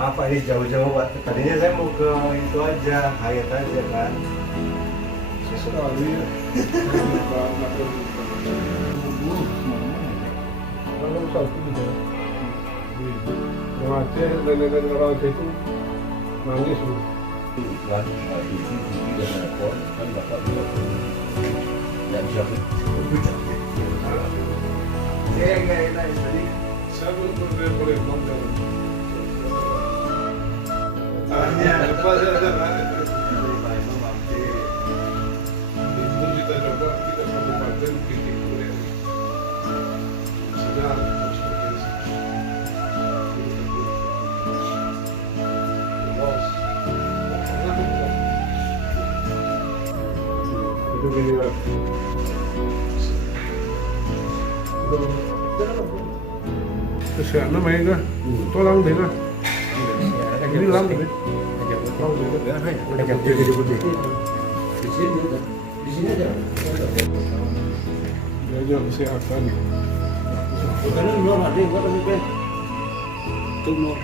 Apa ini jauh-jauh Pak? Tadinya saya mau ke itu aja, Hayat aja kan. Sekali ya. Kalau satu juga. Yang Aceh dan negara Aceh itu nangis loh. Kan itu tidak telepon kan bapak bilang nggak bisa Saya nggak enak tadi. Saya boleh ngomong jangan. Soalnya Lepas ya itu kita coba kita kabupaten titik kuliah. Sudah itu gini lah. Terus ya namanya kan, tolong deh lah. Ini lam deh. Tolong deh. di sini aja Jaga kesehatan. bukan luar ada yang buat apa tuh